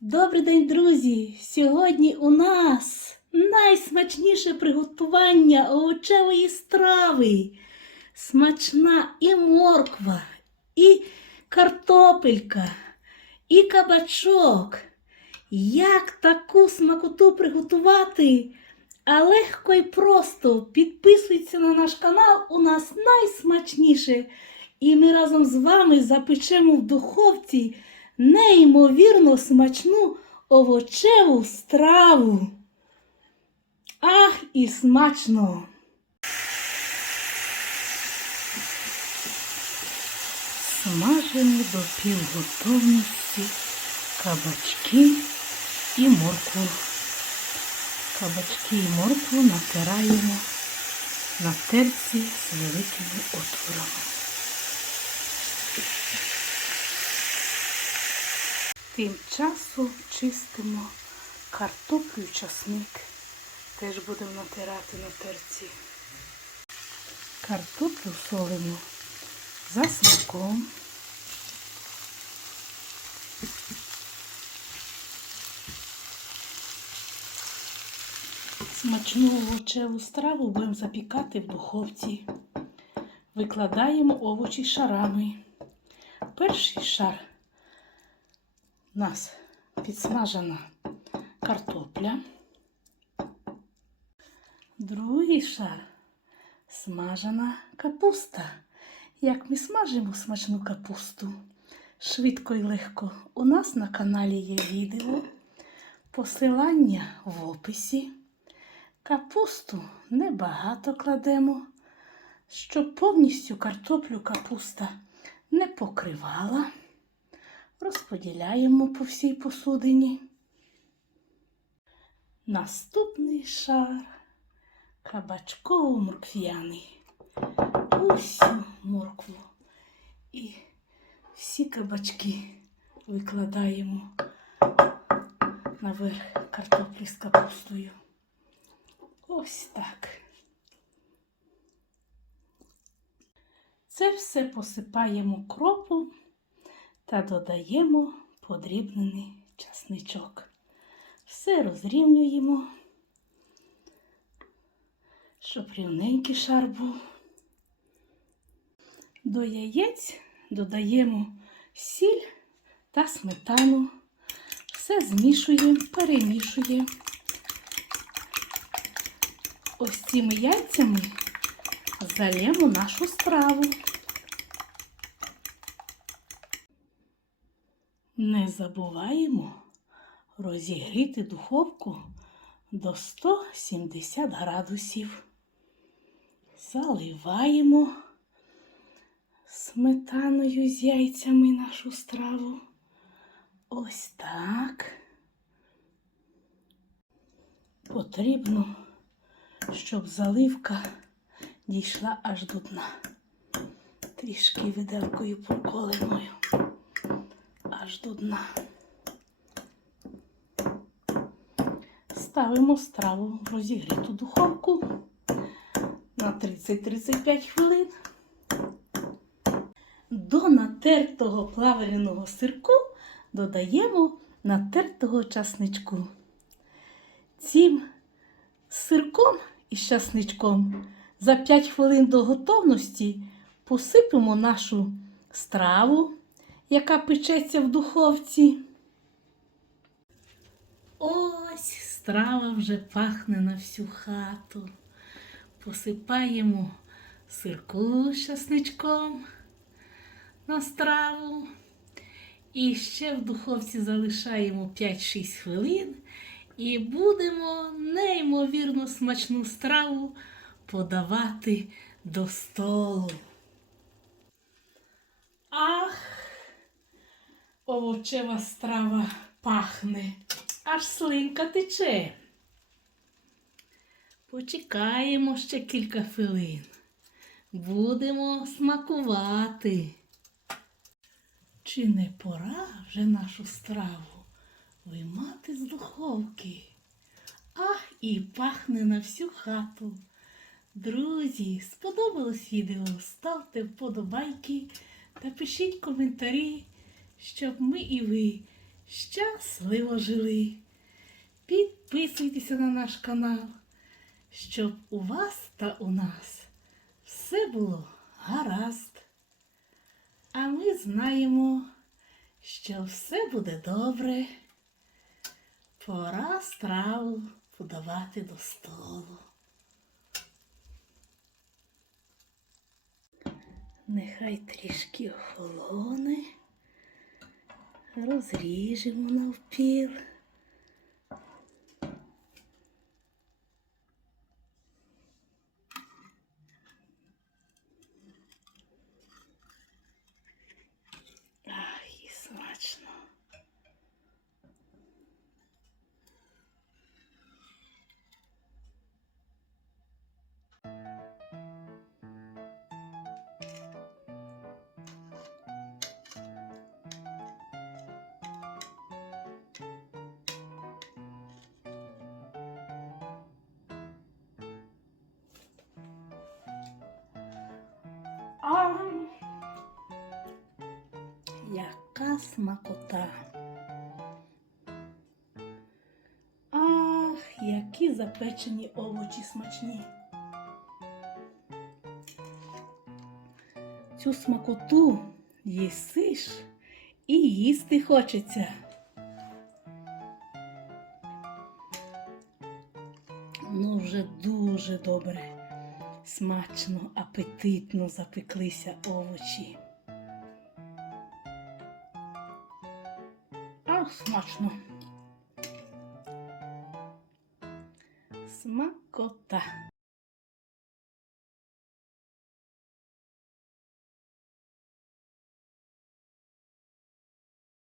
Добрий день, друзі! Сьогодні у нас найсмачніше приготування овочевої страви. Смачна і морква, і картопелька, і кабачок. Як таку смакоту приготувати? А легко і просто підписуйтеся на наш канал, у нас найсмачніше. І ми разом з вами запечемо в духовці неймовірно смачну овочеву страву. Ах, і смачно! Смажимо до півготовності кабачки і моркву. Кабачки і моркву натираємо на терці з великими отворами. Тим часом чистимо картоплю і часник. Теж будемо натирати на терці. Картоплю солимо за смаком. Смачну овочеву страву будемо запікати в духовці. Викладаємо овочі шарами. Перший шар у нас підсмажена картопля. Другий шар смажена капуста. Як ми смажимо смачну капусту швидко і легко. У нас на каналі є відео, посилання в описі. Капусту небагато кладемо, щоб повністю картоплю капуста не покривала. Розподіляємо по всій посудині. Наступний шар кабачково-морквяний. Усю моркву і всі кабачки викладаємо наверх картоплі з капустою. Ось так. Це все посипаємо кропом та додаємо подрібнений часничок. Все розрівнюємо, щоб рівненький шар був. До яєць додаємо сіль та сметану. Все змішуємо, перемішуємо. Ось цими яйцями залємо нашу страву. Не забуваємо розігріти духовку до 170 градусів. Заливаємо сметаною з яйцями нашу страву. Ось так. Потрібно, щоб заливка дійшла аж до дна. Трішки виделкою проколеною аж до дна. Ставимо страву в розігріту духовку на 30-35 хвилин. До натертого плавленого сирку додаємо натертого часничку. Цим сирком із часничком за 5 хвилин до готовності посипемо нашу страву яка печеться в духовці. Ось страва вже пахне на всю хату. Посипаємо сирку з часничком на страву. І ще в духовці залишаємо 5-6 хвилин і будемо неймовірно смачну страву подавати до столу. Ах! Овочева страва пахне, аж слинка тече. Почекаємо ще кілька хвилин. Будемо смакувати. Чи не пора вже нашу страву виймати з духовки? Ах, і пахне на всю хату. Друзі, сподобалось відео? Ставте вподобайки та пишіть коментарі щоб ми і ви щасливо жили. Підписуйтеся на наш канал, щоб у вас та у нас все було гаразд. А ми знаємо, що все буде добре. Пора страву подавати до столу. Нехай трішки охолоне, розріжемо навпіл. Смакота. Ах, які запечені овочі смачні. Цю смакоту їсиш і їсти хочеться. Ну, вже дуже добре. Смачно, апетитно запеклися овочі. Смачно. Смакота.